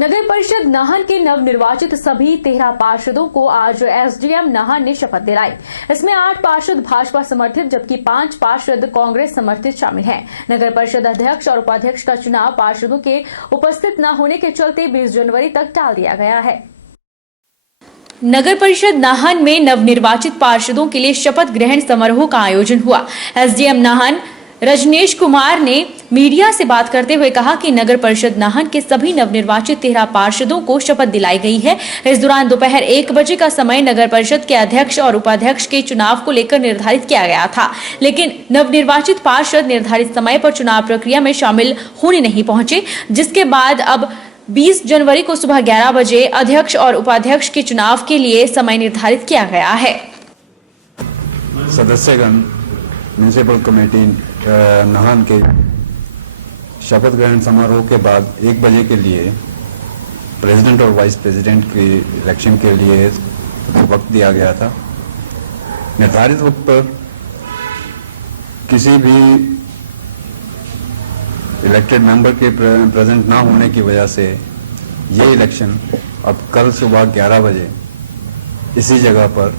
नगर परिषद नाहन के नवनिर्वाचित सभी 13 पार्षदों को आज एसडीएम नाहन ने शपथ दिलाई। इसमें 8 पार्षद भाजपा समर्थित जबकि 5 पार्षद कांग्रेस समर्थित शामिल हैं। नगर परिषद अध्यक्ष और उपाध्यक्ष का चुनाव पार्षदों के उपस्थित न होने के चलते 20 जनवरी तक टाल दिया गया है। नगर परिषद नाहन में नवनिर्वाचित पार्षदों के लिए शपथ ग्रहण समारोह का आयोजन हुआ। एसडीएम नाहन रजनीश कुमार ने मीडिया से बात करते हुए कहा कि नगर परिषद नाहन के सभी नवनिर्वाचित 13 पार्षदों को शपथ दिलाई गई है। इस दौरान दोपहर 1 बजे का समय नगर परिषद के अध्यक्ष और उपाध्यक्ष के चुनाव को लेकर निर्धारित किया गया था, लेकिन नवनिर्वाचित पार्षद निर्धारित समय पर चुनाव प्रक्रिया में शामिल होने नहीं पहुंचे, जिसके बाद अब 20 जनवरी को सुबह 11 बजे अध्यक्ष और उपाध्यक्ष के चुनाव के लिए समय निर्धारित किया गया है। सदस्यगण म्युनिसिपल कमेटी नाहन के शपथ ग्रहण समारोह के बाद 1 बजे के लिए प्रेसिडेंट और वाइस प्रेसिडेंट के इलेक्शन के लिए वक्त दिया गया था। निर्धारित वक्त पर किसी भी इलेक्टेड मेंबर के प्रेजेंट ना होने की वजह से ये इलेक्शन अब कल सुबह 11 बजे इसी जगह पर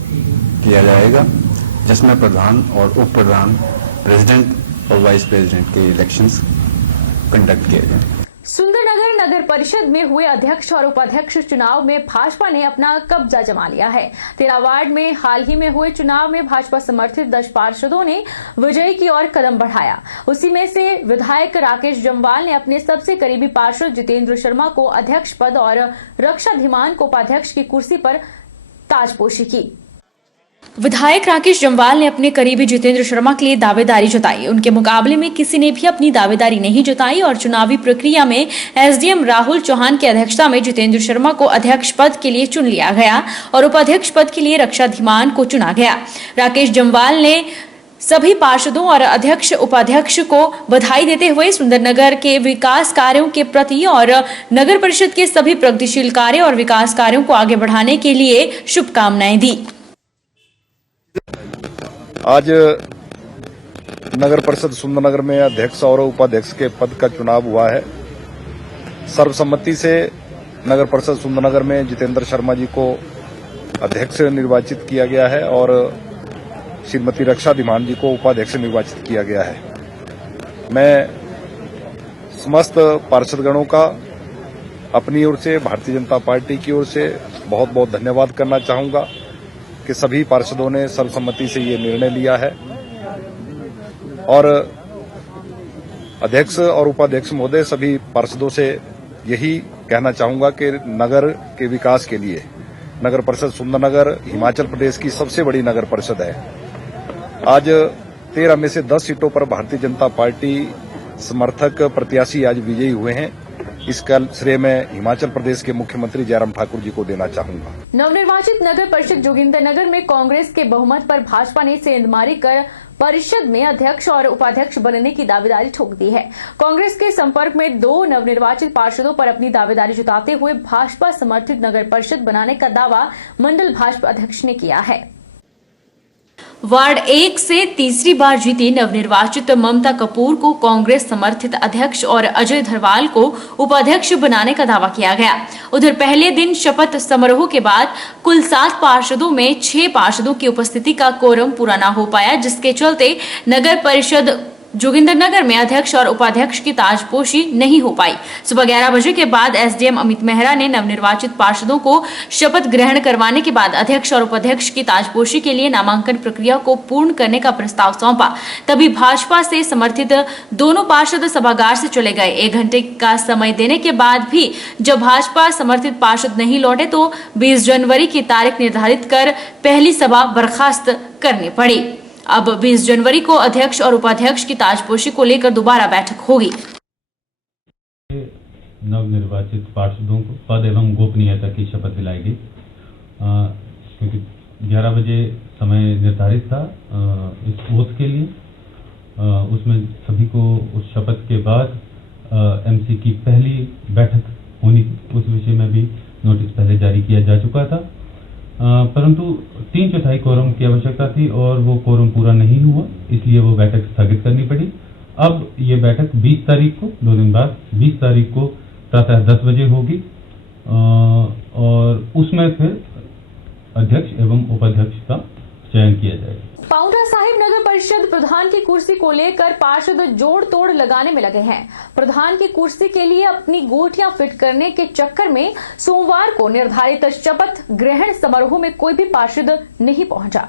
किया जाएगा, जिसमें प्रधान और उप प्रधान, प्रेसिडेंट और वाइस प्रेसिडेंट के इलेक्शंस कंडक्ट किए जाएंगे। सुंदरनगर नगर परिषद में हुए अध्यक्ष और उपाध्यक्ष चुनाव में भाजपा ने अपना कब्जा जमा लिया है। 13 वार्ड में हाल ही में हुए चुनाव में भाजपा समर्थित 10 पार्षदों ने विजय की ओर कदम बढ़ाया। उसी में से विधायक राकेश जम्वाल ने अपने सबसे करीबी पार्षद जितेंद्र शर्मा को अध्यक्ष पद और रक्षा धीमान को उपाध्यक्ष की कुर्सी पर ताजपोशी की। विधायक राकेश जम्वाल ने अपने करीबी जितेंद्र शर्मा के लिए दावेदारी जताई। उनके मुकाबले में किसी ने भी अपनी दावेदारी नहीं जताई और चुनावी प्रक्रिया में एसडीएम राहुल चौहान की अध्यक्षता में जितेंद्र शर्मा को अध्यक्ष पद के लिए चुन लिया गया और उपाध्यक्ष पद के लिए रक्षा धीमान को चुना गया। राकेश जम्वाल ने सभी पार्षदों और अध्यक्ष उपाध्यक्ष को बधाई देते हुए सुंदरनगर के विकास कार्यों के प्रति और नगर परिषद के सभी प्रगतिशील कार्य और विकास कार्यों को आगे बढ़ाने के लिए शुभकामनाएं दी। आज नगर परिषद सुंदरनगर में अध्यक्ष और उपाध्यक्ष के पद का चुनाव हुआ है। सर्वसम्मति से नगर परिषद सुंदरनगर में जितेंद्र शर्मा जी को अध्यक्ष निर्वाचित किया गया है और श्रीमती रक्षा धीमान जी को उपाध्यक्ष निर्वाचित किया गया है। मैं समस्त पार्षदगणों का अपनी ओर से, भारतीय जनता पार्टी की ओर से बहुत बहुत धन्यवाद करना चाहूंगा कि सभी पार्षदों ने सर्वसम्मति से ये निर्णय लिया है और अध्यक्ष और उपाध्यक्ष महोदय सभी पार्षदों से यही कहना चाहूंगा कि नगर के विकास के लिए नगर परिषद सुंदरनगर हिमाचल प्रदेश की सबसे बड़ी नगर परिषद है। आज 13 में से 10 सीटों पर भारतीय जनता पार्टी समर्थक प्रत्याशी आज विजयी हुए हैं। इसका श्रेय मैं हिमाचल प्रदेश के मुख्यमंत्री जयराम ठाकुर जी को देना चाहूंगा। नवनिर्वाचित नगर परिषद जोगिंदरनगर में कांग्रेस के बहुमत पर भाजपा ने सेंधमारी कर परिषद में अध्यक्ष और उपाध्यक्ष बनने की दावेदारी ठोक दी है। कांग्रेस के संपर्क में 2 नवनिर्वाचित पार्षदों पर अपनी दावेदारी जताते हुए भाजपा समर्थित नगर परिषद बनाने का दावा मंडल भाजपा अध्यक्ष ने किया है। वार्ड 1 से तीसरी बार जीती नवनिर्वाचित ममता कपूर को कांग्रेस समर्थित अध्यक्ष और अजय धरवाल को उपाध्यक्ष बनाने का दावा किया गया। उधर पहले दिन शपथ समारोह के बाद कुल 7 पार्षदों में 6 पार्षदों की उपस्थिति का कोरम पूरा न हो पाया, जिसके चलते नगर परिषद जोगिंदरनगर में अध्यक्ष और उपाध्यक्ष की ताजपोशी नहीं हो पाई। सुबह 11 बजे के बाद एसडीएम अमित मेहरा ने नवनिर्वाचित पार्षदों को शपथ ग्रहण करवाने के बाद अध्यक्ष और उपाध्यक्ष की ताजपोशी के लिए नामांकन प्रक्रिया को पूर्ण करने का प्रस्ताव सौंपा। तभी भाजपा से समर्थित दोनों पार्षद सभागार से चले गए। 1 घंटे का समय देने के बाद भी जब भाजपा समर्थित पार्षद नहीं लौटे तो 20 जनवरी की तारीख निर्धारित कर पहली सभा बर्खास्त करनी पड़ी। अब 20 जनवरी को अध्यक्ष और उपाध्यक्ष की ताजपोशी को लेकर दोबारा बैठक होगी। नवनिर्वाचित पार्षदों को पद एवं गोपनीयता की शपथ दिलाई गई, क्योंकि 11 बजे समय निर्धारित था इस ओथ के लिए। उसमें सभी को उस शपथ के बाद एमसी की पहली बैठक होनी थी। उस विषय में भी नोटिस पहले जारी किया जा चुका था, परंतु 3/4 कोरम की आवश्यकता थी और वो कोरम पूरा नहीं हुआ, इसलिए वो बैठक स्थगित करनी पड़ी। अब ये बैठक 20 तारीख को, 2 दिन बाद 20 तारीख को प्रातः 10 बजे होगी और उसमें फिर अध्यक्ष एवं उपाध्यक्ष का चयन किया जाएगा। पांवटा साहिब नगर परिषद प्रधान की कुर्सी को लेकर पार्षद जोड़ तोड़ लगाने में लगे हैं। प्रधान की कुर्सी के लिए अपनी गोटियां फिट करने के चक्कर में सोमवार को निर्धारित शपथ ग्रहण समारोह में कोई भी पार्षद नहीं पहुंचा।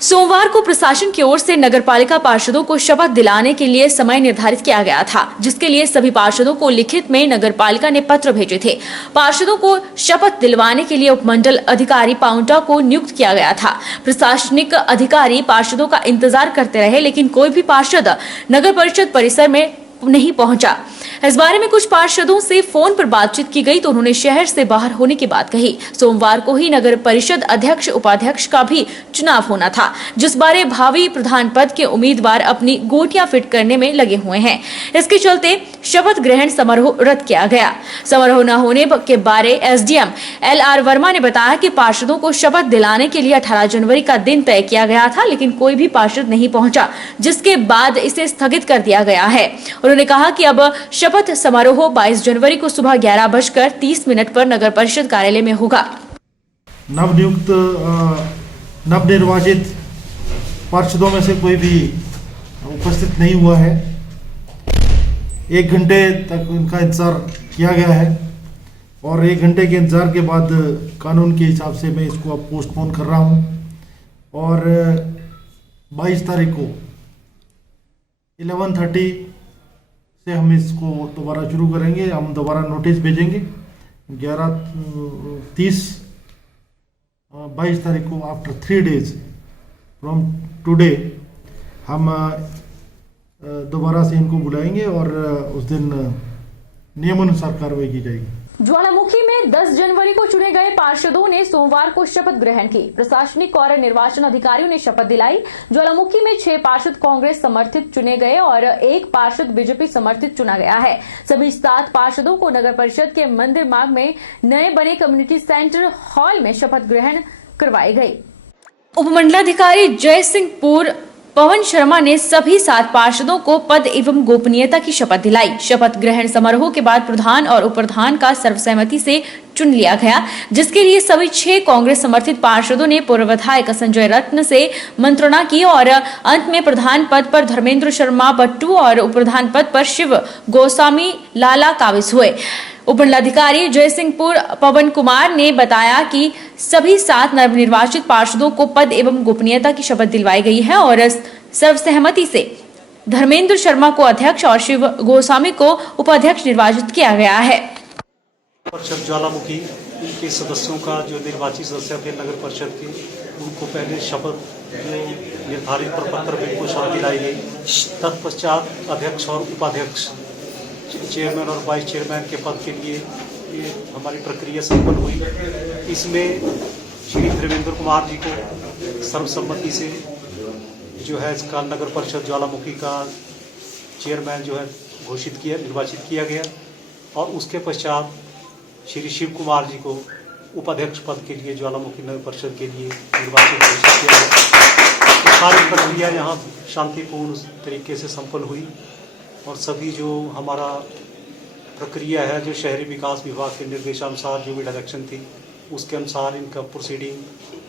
सोमवार को प्रशासन की ओर से नगरपालिका पार्षदों को शपथ दिलाने के लिए समय निर्धारित किया गया था, जिसके लिए सभी पार्षदों को लिखित में नगरपालिका ने पत्र भेजे थे। पार्षदों को शपथ दिलवाने के लिए उपमंडल अधिकारी पांवटा को नियुक्त किया गया था। प्रशासनिक अधिकारी पार्षदों का इंतजार करते रहे, लेकिन कोई भी पार्षद नगर परिषद परिसर में नहीं पहुंचा। इस बारे में कुछ पार्षदों से फोन पर बातचीत की गई तो उन्होंने शहर से बाहर होने की बात कही। सोमवार को ही नगर परिषद अध्यक्ष उपाध्यक्ष का भी चुनाव होना था, जिस बारे भावी प्रधान पद के उम्मीदवार अपनी गोटियां फिट करने में लगे हुए हैं। इसके चलते शपथ ग्रहण समारोह रद्द किया गया। समारोह न होने के बारे एसडीएम LR वर्मा ने बताया कि पार्षदों को शपथ दिलाने के लिए 18 जनवरी का दिन तय किया गया था, लेकिन कोई भी पार्षद नहीं पहुंचा, जिसके बाद इसे स्थगित कर दिया गया है। उन्होंने कहा कि अब शपथ समारोह 22 जनवरी को सुबह 11:30 पर नगर परिषद कार्यालय में होगा। नवनियुक्त नवनिर्वाचित पार्षदों में से कोई भी उपस्थित नहीं हुआ है। 1 घंटे तक उनका इंतजार किया गया है और 1 घंटे के इंतजार के बाद कानून के हिसाब से मैं इसको अब पोस्टपोन कर रहा हूं और 22 तारीख को 11:30 से हम इसको दोबारा शुरू करेंगे। हम दोबारा नोटिस भेजेंगे 11:30 22 तारीख को आफ्टर 3 days फ्रॉम टुडे हम दोबारा से इनको बुलाएंगे और उस दिन नियमानुसार कार्रवाई की जाएगी। ज्वालामुखी में 10 जनवरी को चुने गए पार्षदों ने सोमवार को शपथ ग्रहण की। प्रशासनिक और निर्वाचन अधिकारियों ने शपथ दिलाई। ज्वालामुखी में 6 पार्षद कांग्रेस समर्थित चुने गए और 1 पार्षद बीजेपी समर्थित चुना गया है। सभी 7 पार्षदों को नगर परिषद के मंदिर मार्ग में नए बने कम्युनिटी सेंटर हॉल में शपथ ग्रहण करवाई गई। उपमंडलाधिकारी जय सिंहपुर पवन शर्मा ने सभी 7 पार्षदों को पद एवं गोपनीयता की शपथ दिलाई। शपथ ग्रहण समारोह के बाद प्रधान और उपप्रधान का सर्वसहमति से चुन लिया गया, जिसके लिए सभी 6 कांग्रेस समर्थित पार्षदों ने पूर्व विधायक संजय रत्न से मंत्रणा की और अंत में प्रधान पद पर धर्मेंद्र शर्मा बट्टू और उपप्रधान पद पर शिव गोस्वामी लाला काबिज हुए। उपमंडलाधिकारी जयसिंहपुर पवन कुमार ने बताया कि सभी 7 नवनिर्वाचित पार्षदों को पद एवं गोपनीयता की शपथ दिलवाई गई है और सर्वसहमति से धर्मेंद्र शर्मा को अध्यक्ष और शिव गोस्वामी को उपाध्यक्ष निर्वाचित किया गया है। परिषद ज्वालामुखी के सदस्यों का जो निर्वाचित सदस्य थे नगर परिषद के, उनको पहले शपथ जो निर्धारित प्रपत्र में उनको शपथ दिलाई गई। तत्पश्चात अध्यक्ष और उपाध्यक्ष, चेयरमैन और वाइस चेयरमैन के पद के लिए ये हमारी प्रक्रिया संपन्न हुई। इसमें श्री धर्मेंद्र कुमार जी को सर्वसम्मति से जो है इसका नगर परिषद ज्वालामुखी का चेयरमैन जो है निर्वाचित किया गया और उसके पश्चात श्री शिव कुमार जी को उपाध्यक्ष पद के लिए ज्वालामुखी नगर परिषद के लिए निर्वाचित घोषित किया गया। सारी प्रक्रिया यहाँ शांतिपूर्ण तरीके से संपन्न हुई और सभी जो हमारा प्रक्रिया है, जो शहरी विकास विभाग के निर्देशानुसार जो भी डायरेक्शन थी उसके अनुसार इनका प्रोसीडिंग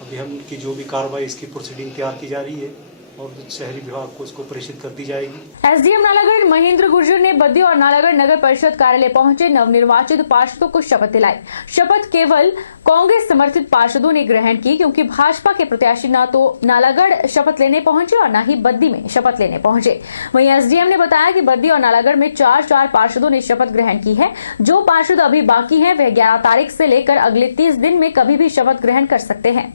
अभी हम इनकी जो भी कार्रवाई इसकी प्रोसीडिंग तैयार की जा रही है और शहरी विभाग को इसको प्रेषित कर दी जाएगी। एसडीएम नालागढ़ महेंद्र गुर्जर ने बद्दी और नालागढ़ नगर परिषद कार्यालय पहुंचे नवनिर्वाचित पार्षदों को शपथ दिलाई। शपथ केवल कांग्रेस समर्थित पार्षदों ने ग्रहण की, क्योंकि भाजपा के प्रत्याशी न तो नालागढ़ शपथ लेने पहुंचे और न ही बद्दी में शपथ लेने पहुंचे। वहीं एसडीएम ने बताया कि बद्दी और नालागढ़ में 4 पार्षदों ने शपथ ग्रहण की है। जो पार्षद अभी बाकी हैं वे 11 तारीख से लेकर अगले 30 दिन में कभी भी शपथ ग्रहण कर सकते हैं।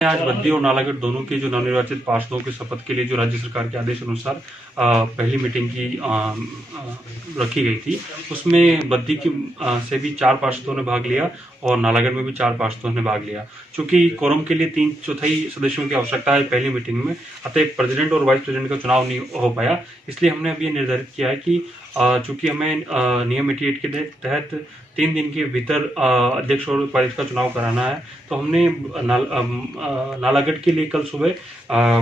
आज बद्दी और नालागढ़ दोनों के जो नवनिर्वाचित पार्षदों के शपथ के लिए जो राज्य सरकार के आदेश अनुसार पहली मीटिंग की रखी गई थी, उसमें बद्दी की से भी 4 पार्षदों ने भाग लिया और नालागढ़ में भी 4 पार्षदों ने भाग लिया। चूंकि कोरम के लिए 3/4 सदस्यों की आवश्यकता है पहली मीटिंग में, अतः प्रेसिडेंट और वाइस प्रेसिडेंट का चुनाव नहीं हो पाया। इसलिए हमने अभी ये निर्धारित किया है कि चूंकि हमें नियम 88 के तहत 3 दिन के भीतर अध्यक्ष और उपाध्यक्ष का चुनाव कराना है, तो हमने नालागढ़ के लिए कल सुबह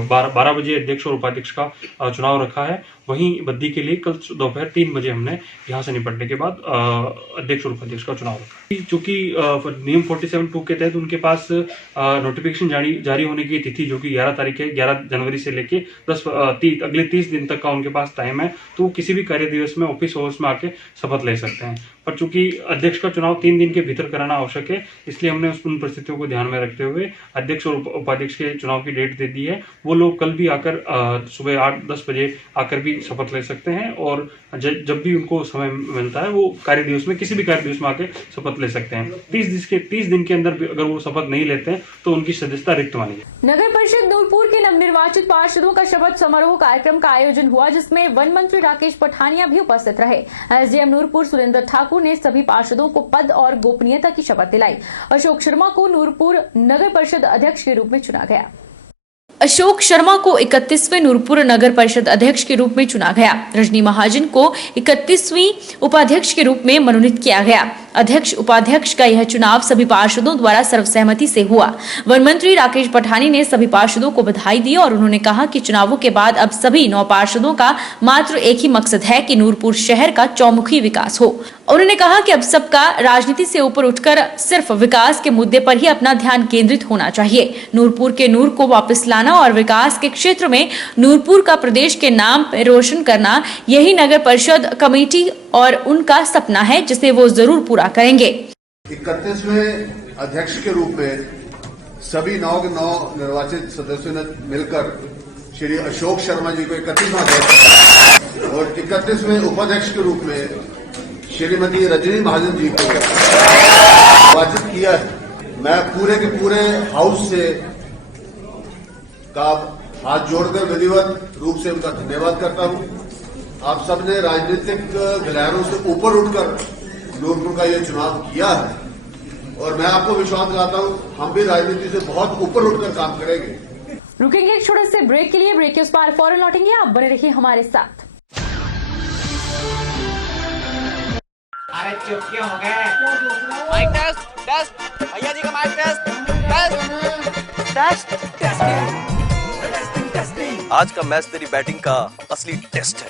12 बजे अध्यक्ष और उपाध्यक्ष का चुनाव रखा है। वहीं बद्दी के लिए कल दोपहर 3 बजे हमने यहाँ से निपटने के बाद अध्यक्ष और उपाध्यक्ष का चुनाव रखा। चूंकि नियम 47(2) के तहत उनके पास नोटिफिकेशन जारी होने की तिथि जो कि 11 तारीख है, 11 जनवरी से लेके अगले 30 दिन तक का उनके पास टाइम है, तो वो किसी भी कार्य दिवस में ऑफिस आवर्स में आके शपथ ले सकते हैं। पर चूंकि अध्यक्ष का चुनाव 3 दिन के भीतर कराना आवश्यक है, इसलिए हमने उन परिस्थितियों को ध्यान में रखते हुए अध्यक्ष और उपाध्यक्ष के चुनाव की डेट दे दी है। वो लोग कल भी आकर सुबह 8-10 बजे आकर भी शपथ ले सकते हैं और जब भी उनको समय मिलता है वो कार्य दिवस में किसी भी कार्य दिवस में आके शपथ ले सकते हैं। 30 दिन के अंदर अगर वो शपथ नहीं लेते हैं तो उनकी सदस्यता रिक्त मानी जाएगी। नगर परिषद नूरपुर के नवनिर्वाचित पार्षदों का शपथ समारोह कार्यक्रम का आयोजन हुआ, जिसमें वन मंत्री राकेश पठानिया भी उपस्थित रहे। एसडीएम नूरपुर सुरेंद्र ठाकुर ने सभी पार्षदों को पद और गोपनीयता की शपथ दिलाई। अशोक शर्मा को नूरपुर नगर परिषद अध्यक्ष के रूप में चुना गया। अशोक शर्मा को 31वें नूरपुर नगर परिषद अध्यक्ष के रूप में चुना गया। रजनी महाजन को 31वीं उपाध्यक्ष के रूप में मनोनीत किया गया। अध्यक्ष उपाध्यक्ष का यह चुनाव सभी पार्षदों द्वारा सर्वसहमति से हुआ। वन मंत्री राकेश पठानी ने सभी पार्षदों को बधाई दी और उन्होंने कहा कि चुनावों के बाद अब सभी 9 पार्षदों का मात्र एक ही मकसद है कि नूरपुर शहर का चौमुखी विकास हो। उन्होंने कहा कि अब सबका राजनीति से ऊपर उठकर सिर्फ विकास के मुद्दे पर ही अपना ध्यान केंद्रित होना चाहिए। नूरपुर के नूर को वापस लाना और विकास के क्षेत्र में नूरपुर का प्रदेश के नाम पर रोशन करना, यही नगर परिषद कमेटी और उनका सपना है, जिसे वो जरूर पूरा करेंगे। 31वें अध्यक्ष के रूप में सभी 9 के 9 निर्वाचित सदस्यों ने मिलकर श्री अशोक शर्मा जी को 31वां अध्यक्ष और 31वें उपाध्यक्ष के रूप में श्रीमती रजनी महाजन जी को निर्वाचित किया है। मैं पूरे के पूरे हाउस से का हाथ जोड़कर विधिवत रूप से उनका धन्यवाद करता हूं। आप सबने राजनीतिक गिलहरों से ऊपर उठकर नूरपुर का यह चुनाव किया है और मैं आपको विश्वास दिलाता हूं हम भी राजनीति से बहुत ऊपर उठकर काम करेंगे। रुकेंगे एक छोटे से ब्रेक के लिए। ब्रेक के उस पार फौरन लौटेंगे, आप बने रहिए हमारे साथ। अरे चुप क्यों हो गए? माइक टेस्ट भैया जी का माइक टेस्ट आज का मैच तेरी बैटिंग का असली टेस्ट है।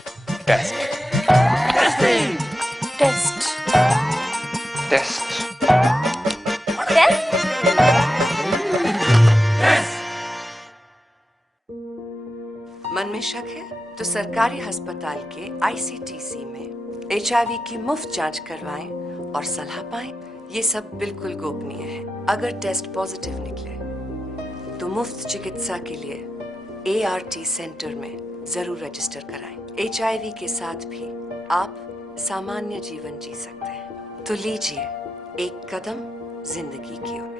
मन में शक है तो सरकारी अस्पताल के आईसीटीसी में HIV की मुफ्त जांच करवाएं और सलाह पाएं। ये सब बिल्कुल गोपनीय है। अगर टेस्ट पॉजिटिव निकले तो मुफ्त चिकित्सा के लिए ART सेंटर में जरूर रजिस्टर कराएं। HIV के साथ भी आप सामान्य जीवन जी सकते हैं। तो लीजिए एक कदम जिंदगी की ओर।